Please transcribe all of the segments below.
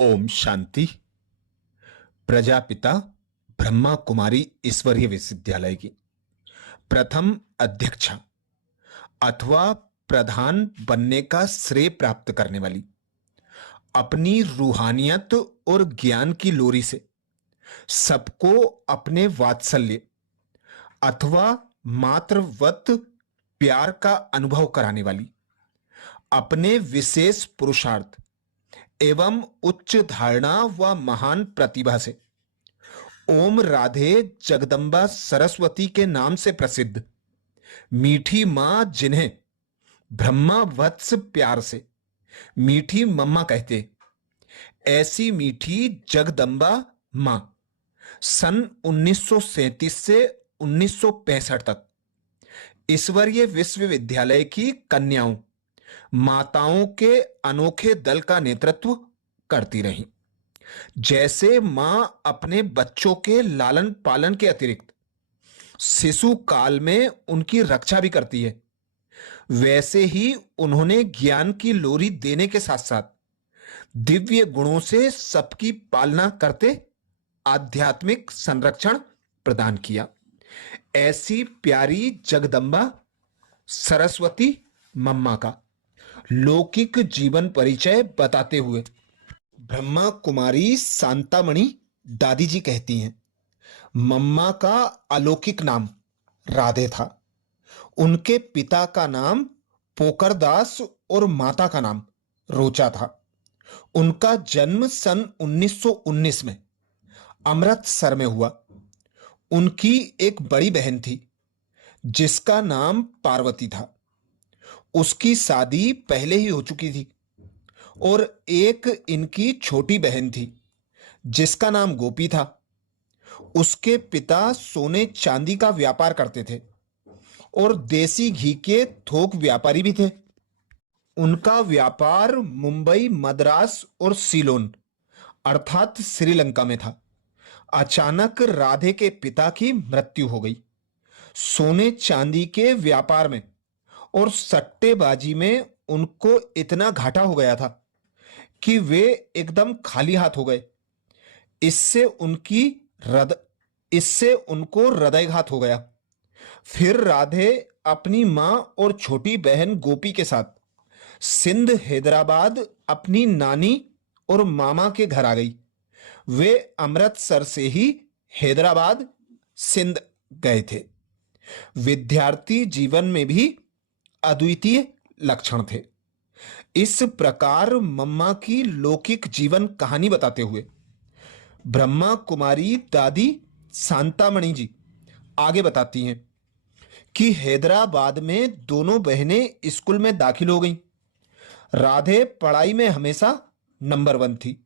ओम शांति। प्रजापिता ब्रह्मा कुमारी ईश्वरीय विश्वविद्यालय की प्रथम अध्यक्षा अथवा प्रधान बनने का श्रेय प्राप्त करने वाली, अपनी रूहानियत और ज्ञान की लोरी से सबको अपने वात्सल्य अथवा मातृवत प्यार का अनुभव कराने वाली, अपने विशेष पुरुषार्थ एवं उच्च धारणा व महान प्रतिभा से ओम राधे जगदम्बा सरस्वती के नाम से प्रसिद्ध मीठी मां, जिन्हें ब्रह्मा वत्स प्यार से मीठी मम्मा कहते, ऐसी मीठी जगदम्बा मां सन 1937 से 1965 तक ईश्वरीय विश्वविद्यालय की कन्याओं माताओं के अनोखे दल का नेतृत्व करती रहीं। जैसे मां अपने बच्चों के लालन पालन के अतिरिक्त शिशु काल में उनकी रक्षा भी करती है, वैसे ही उन्होंने ज्ञान की लोरी देने के साथ साथ दिव्य गुणों से सबकी पालना करते आध्यात्मिक संरक्षण प्रदान किया। ऐसी प्यारी जगदम्बा सरस्वती मम्मा का लौकिक जीवन परिचय बताते हुए ब्रह्मा कुमारी शांतामणि दादी जी कहती हैं, मम्मा का अलौकिक नाम राधे था। उनके पिता का नाम पोकरदास और माता का नाम रोचा था। उनका जन्म सन 1919 में अमृतसर में हुआ। उनकी एक बड़ी बहन थी जिसका नाम पार्वती था। उसकी शादी पहले ही हो चुकी थी और एक इनकी छोटी बहन थी जिसका नाम गोपी था। उसके पिता सोने चांदी का व्यापार करते थे और देसी घी के थोक व्यापारी भी थे। उनका व्यापार मुंबई, मद्रास और सीलोन अर्थात श्रीलंका में था। अचानक राधे के पिता की मृत्यु हो गई। सोने चांदी के व्यापार में और सट्टेबाजी में उनको इतना घाटा हो गया था कि वे एकदम खाली हाथ हो गए। इससे उनको हृदयघात हो गया। फिर राधे अपनी मां और छोटी बहन गोपी के साथ सिंध, हैदराबाद अपनी नानी और मामा के घर आ गई। वे अमृतसर से ही हैदराबाद, सिंध गए थे। विद्यार्थी जीवन में भी अद्वितीय लक्षण थे। इस प्रकार मम्मा की लौकिक जीवन कहानी बताते हुए ब्रह्मा कुमारी दादी शांतामणि जी आगे बताती हैं कि हैदराबाद में दोनों बहनें स्कूल में दाखिल हो गईं। राधे पढ़ाई में हमेशा नंबर 1 थी,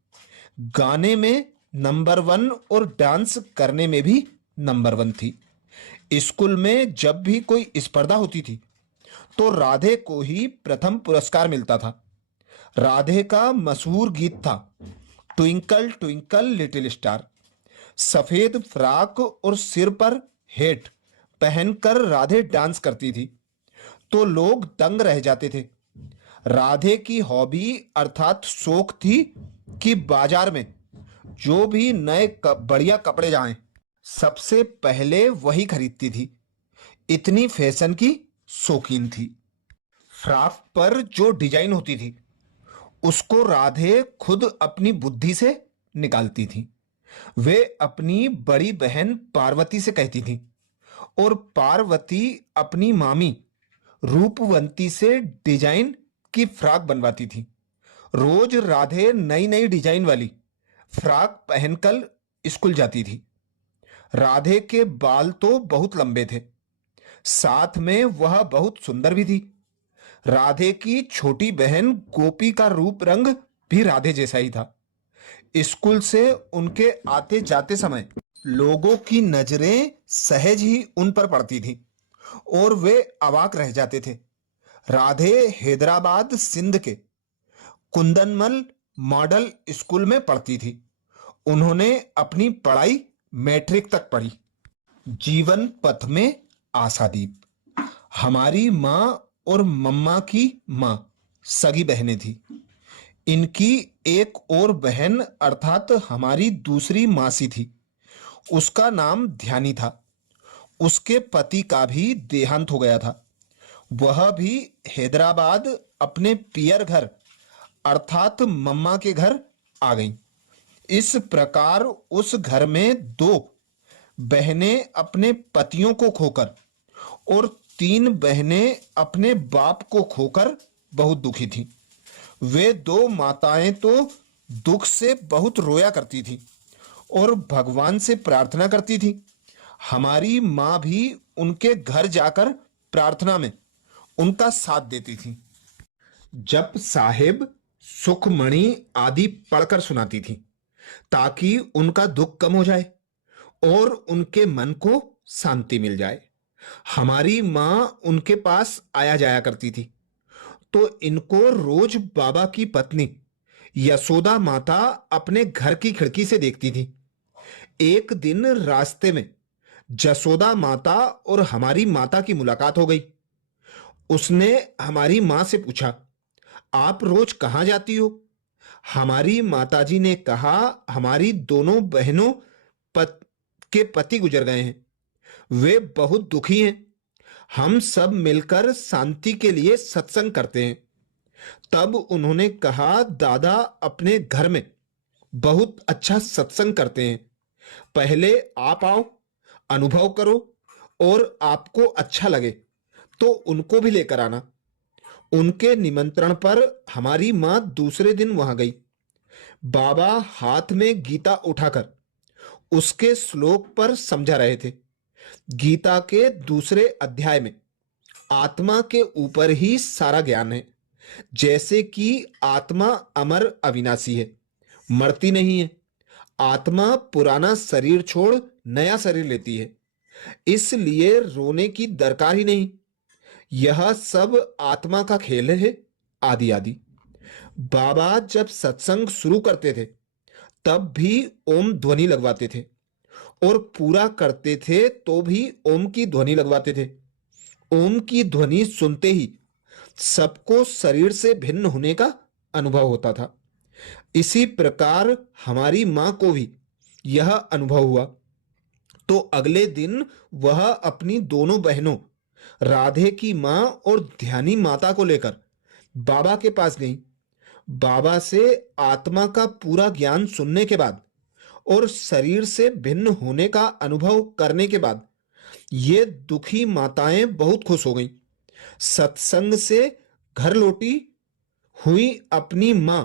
गाने में नंबर 1 और डांस करने में भी नंबर 1 थी। स्कूल में जब भी कोई स्पर्धा होती थी तो राधे को ही प्रथम पुरस्कार मिलता था। राधे का मशहूर गीत था ट्विंकल ट्विंकल लिटिल स्टार। सफेद फ्रॉक और सिर पर हेट पहनकर राधे डांस करती थी तो लोग दंग रह जाते थे। राधे की हॉबी अर्थात शौक थी कि बाजार में जो भी नए बढ़िया कपड़े जाएं सबसे पहले वही खरीदती थी। इतनी फैशन की शौकीन थी। फ्रॉक पर जो डिजाइन होती थी उसको राधे खुद अपनी बुद्धि से निकालती थी। वे अपनी बड़ी बहन पार्वती से कहती थी और पार्वती अपनी मामी रूपवंती से डिजाइन की फ्रॉक बनवाती थी। रोज राधे नई नई डिजाइन वाली फ्रॉक पहनकर स्कूल जाती थी। राधे के बाल तो बहुत लंबे थे, साथ में वह बहुत सुंदर भी थी। राधे की छोटी बहन गोपी का रूप रंग भी राधे जैसा ही था। स्कूल से उनके आते जाते समय लोगों की नजरें सहज ही उन पर पड़ती थी और वे अवाक रह जाते थे। राधे हैदराबाद, सिंध के कुंदनमल मॉडल स्कूल में पढ़ती थी। उन्होंने अपनी पढ़ाई मैट्रिक तक पढ़ी। जीवन पथ में आशादीप। हमारी मां और मम्मा की मां सगी बहनें थी। इनकी एक और बहन अर्थात हमारी दूसरी मासी थी। उसका नाम ध्यानी था। उसके पति का भी देहांत हो गया था। वह भी हैदराबाद अपने पियर घर अर्थात मम्मा के घर आ गई। इस प्रकार उस घर में दो बहनें अपने पतियों को खोकर और तीन बहनें अपने बाप को खोकर बहुत दुखी थीं। वे दो माताएं तो दुख से बहुत रोया करती थी और भगवान से प्रार्थना करती थी। हमारी माँ भी उनके घर जाकर प्रार्थना में उनका साथ देती थी। जप साहेब सुखमणि आदि पढ़कर सुनाती थी ताकि उनका दुख कम हो जाए और उनके मन को शांति मिल जाए। हमारी माँ उनके पास आया जाया करती थी तो इनको रोज बाबा की पत्नी यशोदा माता अपने घर की खिड़की से देखती थी। एक दिन रास्ते में जसोदा माता और हमारी माता की मुलाकात हो गई। उसने हमारी माँ से पूछा, आप रोज कहाँ जाती हो? हमारी माताजी ने कहा, हमारी दोनों बहनों पत के पति गुजर गए हैं। वे बहुत दुखी हैं। हम सब मिलकर शांति के लिए सत्संग करते हैं। तब उन्होंने कहा, दादा अपने घर में बहुत अच्छा सत्संग करते हैं। पहले आप आओ, अनुभव करो और आपको अच्छा लगे तो उनको भी लेकर आना। उनके निमंत्रण पर हमारी मां दूसरे दिन वहां गई। बाबा हाथ में गीता उठाकर उसके श्लोक पर समझा रहे थे। गीता के दूसरे अध्याय में आत्मा के ऊपर ही सारा ज्ञान है। जैसे कि आत्मा अमर अविनाशी है, मरती नहीं है। आत्मा पुराना शरीर छोड़ नया शरीर लेती है, इसलिए रोने की दरकार ही नहीं। यह सब आत्मा का खेल है, आदि आदि। बाबा जब सत्संग शुरू करते थे तब भी ओम ध्वनि लगवाते थे और पूरा करते थे तो भी ओम की ध्वनि लगवाते थे। ओम की ध्वनि सुनते ही सबको शरीर से भिन्न होने का अनुभव होता था। इसी प्रकार हमारी मां को भी यह अनुभव हुआ तो अगले दिन वह अपनी दोनों बहनों राधे की मां और ध्यानी माता को लेकर बाबा के पास गई। बाबा से आत्मा का पूरा ज्ञान सुनने के बाद और शरीर से भिन्न होने का अनुभव करने के बाद ये दुखी माताएं बहुत खुश हो गईं। सत्संग से घर लौटी हुई अपनी मां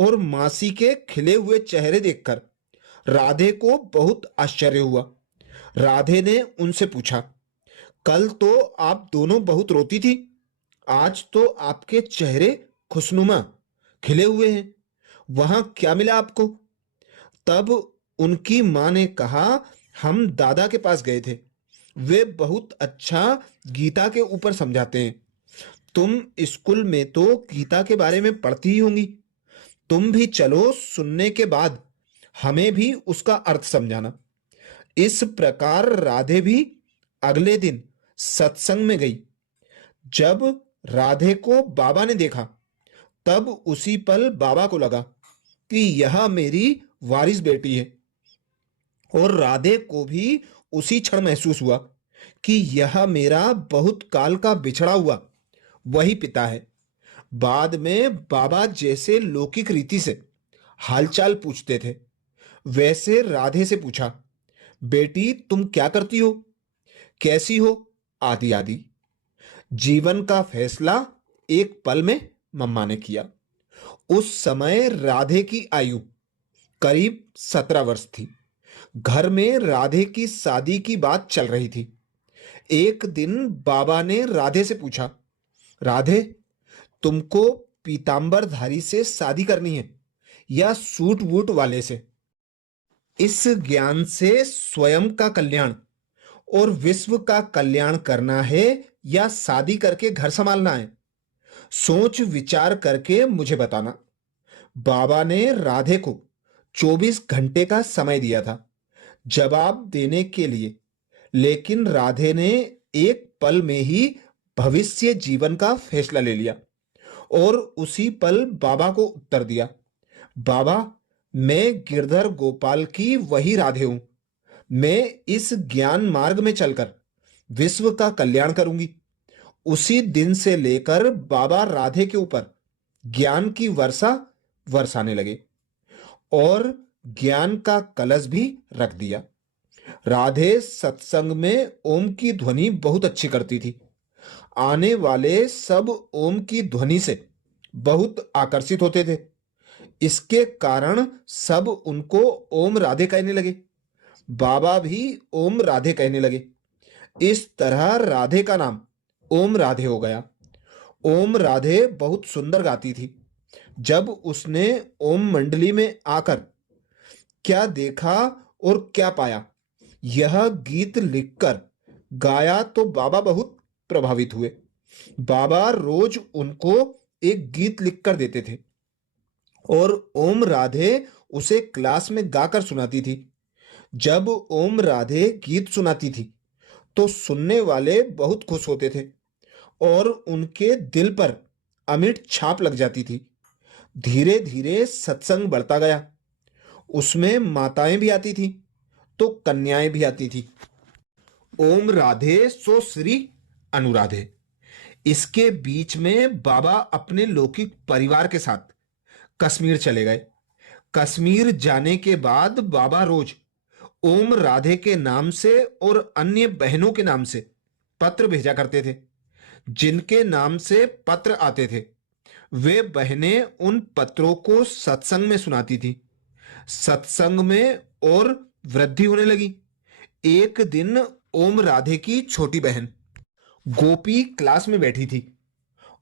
और मासी के खिले हुए चेहरे देखकर राधे को बहुत आश्चर्य हुआ। राधे ने उनसे पूछा, कल तो आप दोनों बहुत रोती थी, आज तो आपके चेहरे खुशनुमा खिले हुए हैं। वहां क्या मिला आपको? तब उनकी मां ने कहा, हम दादा के पास गए थे। वे बहुत अच्छा गीता के ऊपर समझाते हैं। तुम स्कूल में तो गीता के बारे में पढ़ती ही होंगी। तुम भी चलो, सुनने के बाद हमें भी उसका अर्थ समझाना। इस प्रकार राधे भी अगले दिन सत्संग में गई। जब राधे को बाबा ने देखा तब उसी पल बाबा को लगा कि यह मेरी वारिस बेटी है और राधे को भी उसी क्षण महसूस हुआ कि यह मेरा बहुत काल का बिछड़ा हुआ वही पिता है। बाद में बाबा जैसे लौकिक रीति से हालचाल पूछते थे वैसे राधे से पूछा, बेटी तुम क्या करती हो, कैसी हो, आदि आदि। जीवन का फैसला एक पल में मम्मा ने किया। उस समय राधे की आयु करीब 17 वर्ष थी। घर में राधे की शादी की बात चल रही थी। एक दिन बाबा ने राधे से पूछा, राधे तुमको पीतांबरधारी से शादी करनी है या सूट वूट वाले से? इस ज्ञान से स्वयं का कल्याण और विश्व का कल्याण करना है या शादी करके घर संभालना है? सोच विचार करके मुझे बताना। बाबा ने राधे को 24 घंटे का समय दिया था जवाब देने के लिए, लेकिन राधे ने एक पल में ही भविष्य जीवन का फैसला ले लिया और उसी पल बाबा को उत्तर दिया, बाबा, मैं गिरधर गोपाल की वही राधे हूं। मैं इस ज्ञान मार्ग में चलकर विश्व का कल्याण करूंगी। उसी दिन से लेकर बाबा राधे के ऊपर ज्ञान की वर्षा बरसाने लगे और ज्ञान का कलश भी रख दिया। राधे सत्संग में ओम की ध्वनि बहुत अच्छी करती थी। आने वाले सब ओम की ध्वनि से बहुत आकर्षित होते थे। इसके कारण सब उनको ओम राधे कहने लगे। बाबा भी ओम राधे कहने लगे। इस तरह राधे का नाम ओम राधे हो गया। ओम राधे बहुत सुंदर गाती थी। जब उसने ओम मंडली में आकर क्या देखा और क्या पाया, यह गीत लिखकर गाया तो बाबा बहुत प्रभावित हुए। बाबा रोज उनको एक गीत लिखकर देते थे और ओम राधे उसे क्लास में गाकर सुनाती थी। जब ओम राधे गीत सुनाती थी तो सुनने वाले बहुत खुश होते थे और उनके दिल पर अमिट छाप लग जाती थी। धीरे धीरे सत्संग बढ़ता गया। उसमें माताएं भी आती थी तो कन्याएं भी आती थी। ओम राधे सो श्री अनुराधे। इसके बीच में बाबा अपने लौकिक परिवार के साथ कश्मीर चले गए। कश्मीर जाने के बाद बाबा रोज ओम राधे के नाम से और अन्य बहनों के नाम से पत्र भेजा करते थे। जिनके नाम से पत्र आते थे वे बहनें उन पत्रों को सत्संग में सुनाती थी। सत्संग में और वृद्धि होने लगी। एक दिन ओम राधे की छोटी बहन गोपी क्लास में बैठी थी।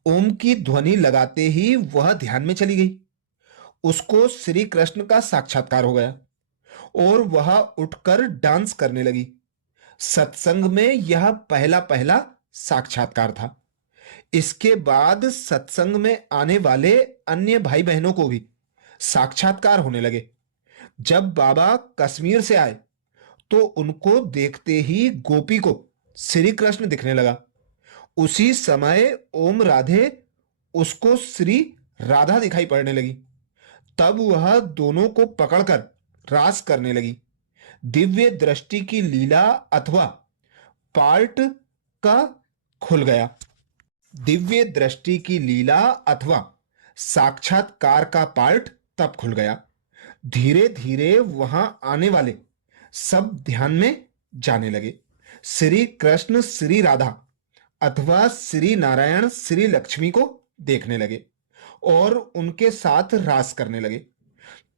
ओम की ध्वनि लगाते ही वह ध्यान में चली गई। उसको श्री कृष्ण का साक्षात्कार हो गया और वह उठकर डांस करने लगी। सत्संग में यह पहला पहला साक्षात्कार था। इसके बाद सत्संग में आने वाले अन्य भाई बहनों को भी साक्षात्कार होने लगे। जब बाबा कश्मीर से आए तो उनको देखते ही गोपी को श्री कृष्ण दिखने लगा। उसी समय ओम राधे उसको श्री राधा दिखाई पड़ने लगी। तब वह दोनों को पकड़कर रास करने लगी। दिव्य दृष्टि की लीला अथवा पार्ट का खुल गया। दिव्य दृष्टि की लीला अथवा साक्षात्कार का पार्ट तब खुल गया। धीरे धीरे वहां आने वाले सब ध्यान में जाने लगे। श्री कृष्ण श्री राधा अथवा श्री नारायण श्री लक्ष्मी को देखने लगे और उनके साथ रास करने लगे।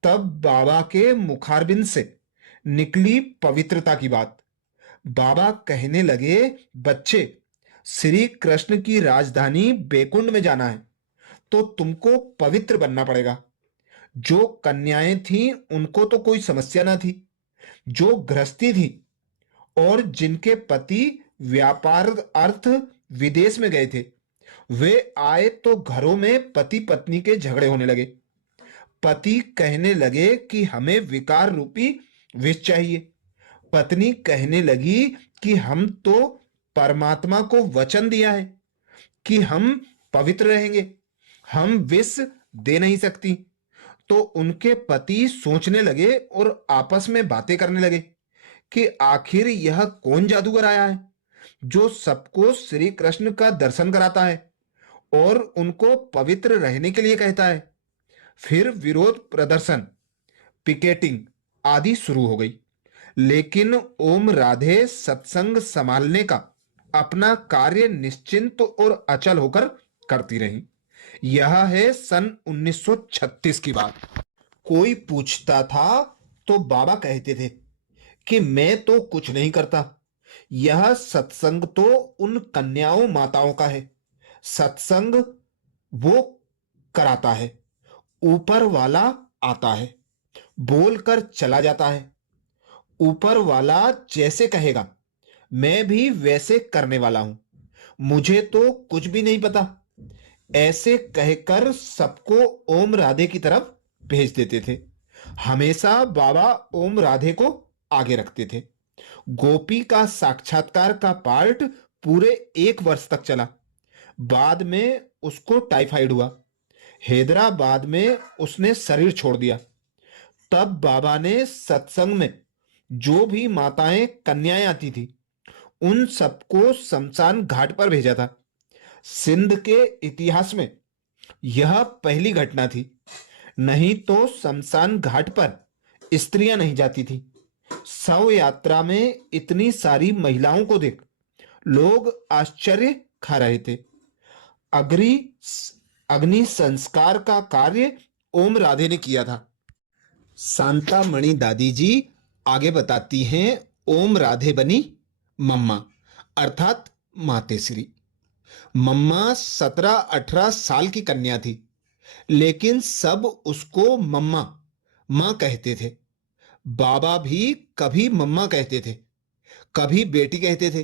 तब बाबा के मुखारबिंद से निकली पवित्रता की बात। बाबा कहने लगे, बच्चे, श्री कृष्ण की राजधानी बैकुंठ में जाना है तो तुमको पवित्र बनना पड़ेगा। जो कन्याएं थीं उनको तो कोई समस्या ना थी। जो गृहस्थी थी और जिनके पति व्यापार अर्थ विदेश में गए थे वे आए तो घरों में पति पत्नी के झगड़े होने लगे। पति कहने लगे कि हमें विकार रूपी विष चाहिए। पत्नी कहने लगी कि हम तो परमात्मा को वचन दिया है कि हम पवित्र रहेंगे, हम विष दे नहीं सकती। तो उनके पति सोचने लगे और आपस में बातें करने लगे कि आखिर यह कौन जादूगर आया है जो सबको श्री कृष्ण का दर्शन कराता है और उनको पवित्र रहने के लिए कहता है। फिर विरोध प्रदर्शन, पिकेटिंग आदि शुरू हो गई। लेकिन ओम राधे सत्संग संभालने का अपना कार्य निश्चिंत और अचल होकर करती रही। यह है सन 1936 की बात। कोई पूछता था तो बाबा कहते थे कि मैं तो कुछ नहीं करता, यह सत्संग तो उन कन्याओं माताओं का है। सत्संग वो कराता है, ऊपर वाला आता है, बोलकर चला जाता है। ऊपर वाला जैसे कहेगा मैं भी वैसे करने वाला हूं, मुझे तो कुछ भी नहीं पता। ऐसे कहकर सबको ओम राधे की तरफ भेज देते थे। हमेशा बाबा ओम राधे को आगे रखते थे। गोपी का साक्षात्कार का पार्ट पूरे 1 वर्ष तक चला। बाद में उसको टाइफाइड हुआ। हैदराबाद में उसने शरीर छोड़ दिया। तब बाबा ने सत्संग में जो भी माताएं कन्याएं आती थी उन सबको शमशान घाट पर भेजा था। सिंध के इतिहास में यह पहली घटना थी। नहीं तो शमशान घाट पर स्त्रियां नहीं जाती थी। शव यात्रा में इतनी सारी महिलाओं को देख लोग आश्चर्य खा रहे थे। अग्नि अग्नि संस्कार का कार्य ओम राधे ने किया था। शांतामणि दादी जी आगे बताती हैं, ओम राधे बनी मम्मा अर्थात मातेश्री। मम्मा 17-18 साल की कन्या थी, लेकिन सब उसको मम्मा मां कहते थे। बाबा भी कभी मम्मा कहते थे, कभी बेटी कहते थे,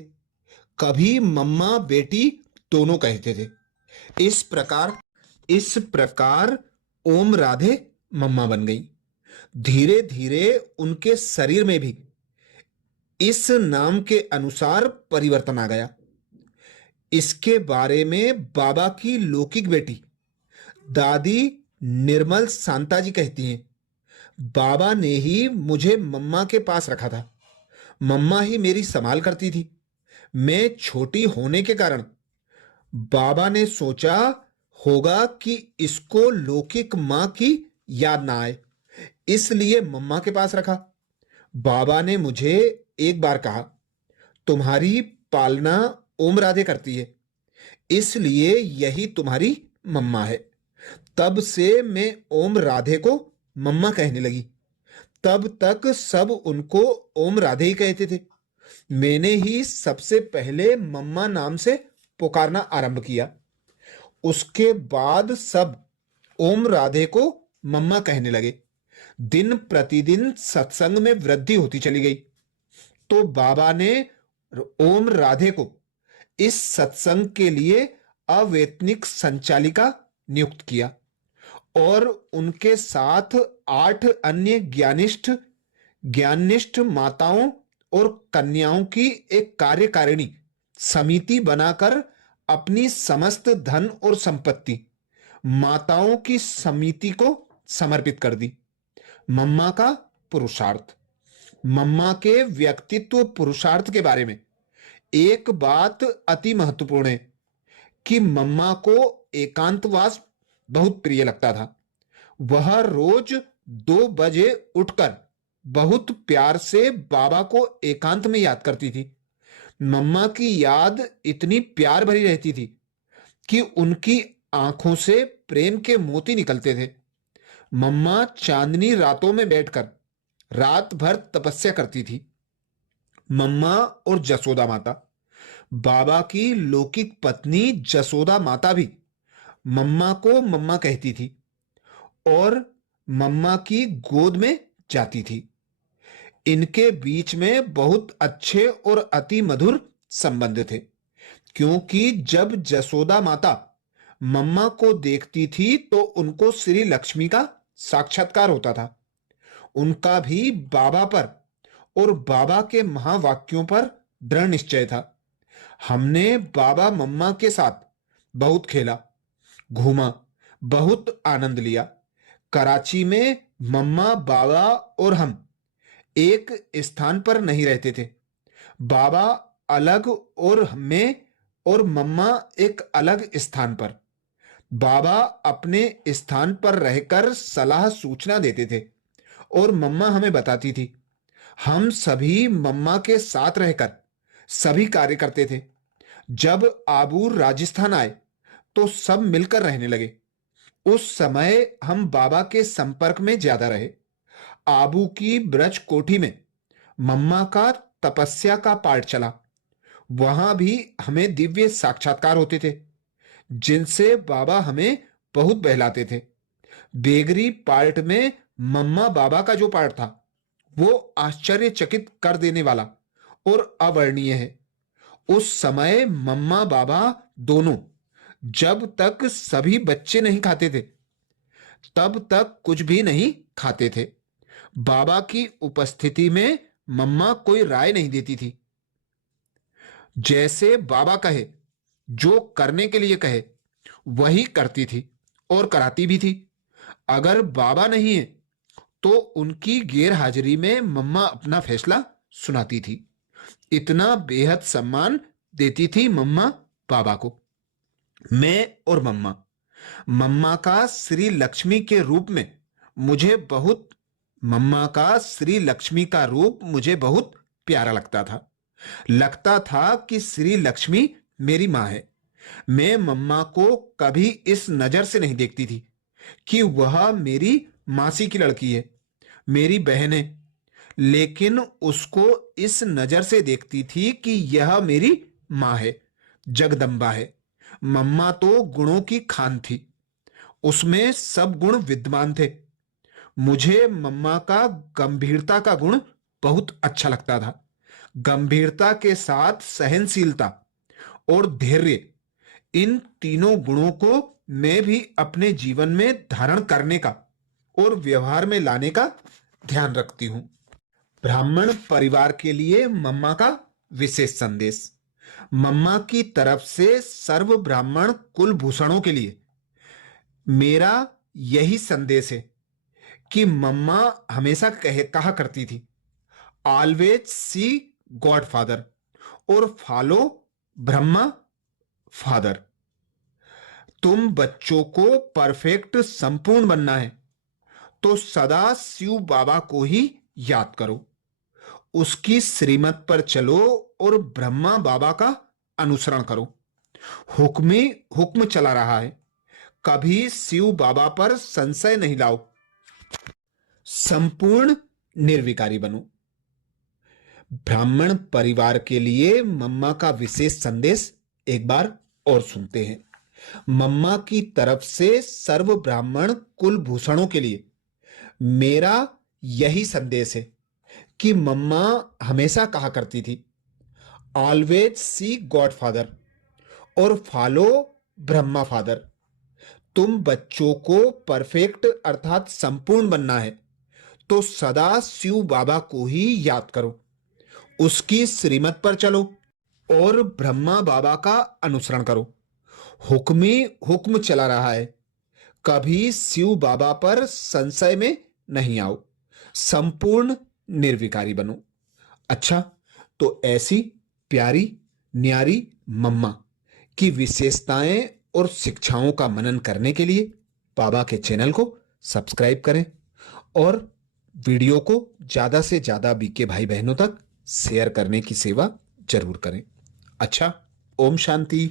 कभी मम्मा बेटी दोनों कहते थे। इस प्रकार ओम राधे मम्मा बन गई। धीरे धीरे उनके शरीर में भी इस नाम के अनुसार परिवर्तन आ गया। इसके बारे में बाबा की लौकिक बेटी दादी निर्मल शांता जी कहती हैं, बाबा ने ही मुझे मम्मा के पास रखा था। मम्मा ही मेरी संभाल करती थी। मैं छोटी होने के कारण बाबा ने सोचा होगा कि इसको लौकिक मां की याद ना आए, इसलिए मम्मा के पास रखा। बाबा ने मुझे एक बार कहा, तुम्हारी पालना ओम राधे करती है, इसलिए यही तुम्हारी मम्मा है। तब से मैं ओम राधे को मम्मा कहने लगी। तब तक सब उनको ओम राधे ही कहते थे। मैंने ही सबसे पहले मम्मा नाम से पुकारना आरंभ किया। उसके बाद सब ओम राधे को मम्मा कहने लगे। दिन प्रतिदिन सत्संग में वृद्धि होती चली गई। तो बाबा ने ओम राधे को इस सत्संग के लिए अवैतनिक संचालिका नियुक्त किया और उनके साथ 8 अन्य ज्ञाननिष्ठ माताओं और कन्याओं की एक कार्यकारिणी समिति बनाकर अपनी समस्त धन और संपत्ति माताओं की समिति को समर्पित कर दी। मम्मा का पुरुषार्थ। मम्मा के व्यक्तित्व पुरुषार्थ के बारे में एक बात अति महत्वपूर्ण है कि मम्मा को एकांतवास बहुत प्रिय लगता था। वह रोज 2 बजे उठकर बहुत प्यार से बाबा को एकांत में याद करती थी। मम्मा की याद इतनी प्यार भरी रहती थी कि उनकी आंखों से प्रेम के मोती निकलते थे। मम्मा चांदनी रातों में बैठकर रात भर तपस्या करती थी। मम्मा और जसोदा माता। बाबा की लौकिक पत्नी जसोदा माता भी मम्मा को मम्मा कहती थी और मम्मा की गोद में जाती थी। इनके बीच में बहुत अच्छे और अति मधुर संबंध थे, क्योंकि जब जसोदा माता मम्मा को देखती थी तो उनको श्री लक्ष्मी का साक्षात्कार होता था। उनका भी बाबा पर और बाबा के महावाक्यों पर दृढ़ निश्चय था। हमने बाबा मम्मा के साथ बहुत खेला, घूमा, बहुत आनंद लिया। कराची में मम्मा, बाबा और हम एक स्थान पर नहीं रहते थे। बाबा अलग और मैं और मम्मा एक अलग स्थान पर। बाबा अपने स्थान पर रहकर सलाह सूचना देते थे और मम्मा हमें बताती थी। हम सभी मम्मा के साथ रहकर सभी कार्य करते थे। जब आबूर राजस्थान आए तो सब मिलकर रहने लगे। उस समय हम बाबा के संपर्क में ज्यादा रहे। आबू की ब्रज कोठी में मम्मा का तपस्या का पाठ चला। वहां भी हमें दिव्य साक्षात्कार होते थे, जिनसे बाबा हमें बहुत बहलाते थे। बेगरी पार्ट में मम्मा बाबा का जो पार्ट था वो आश्चर्यचकित कर देने वाला और अवर्णीय है। उस समय मम्मा बाबा दोनों जब तक सभी बच्चे नहीं खाते थे तब तक कुछ भी नहीं खाते थे। बाबा की उपस्थिति में मम्मा कोई राय नहीं देती थी। जैसे बाबा कहे, जो करने के लिए कहे वही करती थी और कराती भी थी। अगर बाबा नहीं है तो उनकी गैर हाजिरी में मम्मा अपना फैसला सुनाती थी। इतना बेहद सम्मान देती थी मम्मा बाबा को। मैं और मम्मा, मम्मा का श्री लक्ष्मी के रूप में मुझे बहुत मम्मा का श्री लक्ष्मी का रूप मुझे बहुत प्यारा लगता था कि श्री लक्ष्मी मेरी माँ है। मैं मम्मा को कभी इस नजर से नहीं देखती थी कि वह मेरी मासी की लड़की है, मेरी बहन है, लेकिन उसको इस नजर से देखती थी कि यह मेरी माँ है, जगदम्बा है। मम्मा तो गुणों की खान थी, उसमें सब गुण विद्यमान थे। मुझे मम्मा का गंभीरता का गुण बहुत अच्छा लगता था। गंभीरता के साथ सहनशीलता और धैर्य, इन तीनों गुणों को मैं भी अपने जीवन में धारण करने का और व्यवहार में लाने का ध्यान रखती हूं। ब्राह्मण परिवार के लिए मम्मा का विशेष संदेश। मम्मा की तरफ से सर्व ब्राह्मण कुलभूषणों के लिए मेरा यही संदेश है कि मम्मा हमेशा कहा करती थी, ऑलवेज सी गॉड फादर और फॉलो ब्रह्मा फादर। तुम बच्चों को परफेक्ट संपूर्ण बनना है तो सदा शिव बाबा को ही याद करो, उसकी श्रीमत पर चलो और ब्रह्मा बाबा का अनुसरण करो। हुक्म चला रहा है, कभी शिव बाबा पर संशय नहीं लाओ, संपूर्ण निर्विकारी बनो। ब्राह्मण परिवार के लिए मम्मा का विशेष संदेश एक बार और सुनते हैं। मम्मा की तरफ से सर्व ब्राह्मण कुलभूषणों के लिए मेरा यही संदेश है कि मम्मा हमेशा कहा करती थी, ऑलवेज सी गॉड फादर और फॉलो ब्रह्मा फादर। तुम बच्चों को परफेक्ट अर्थात संपूर्ण बनना है तो सदा शिव बाबा को ही याद करो, उसकी श्रीमत पर चलो और ब्रह्मा बाबा का अनुसरण करो। हुक्म चला रहा है, कभी शिव बाबा पर संशय में नहीं आओ, संपूर्ण निर्विकारी बनो। अच्छा, तो ऐसी प्यारी न्यारी मम्मा की विशेषताएं और शिक्षाओं का मनन करने के लिए बाबा के चैनल को सब्सक्राइब करें और वीडियो को ज्यादा से ज्यादा बीके भाई बहनों तक शेयर करने की सेवा जरूर करें। अच्छा, ओम शांति।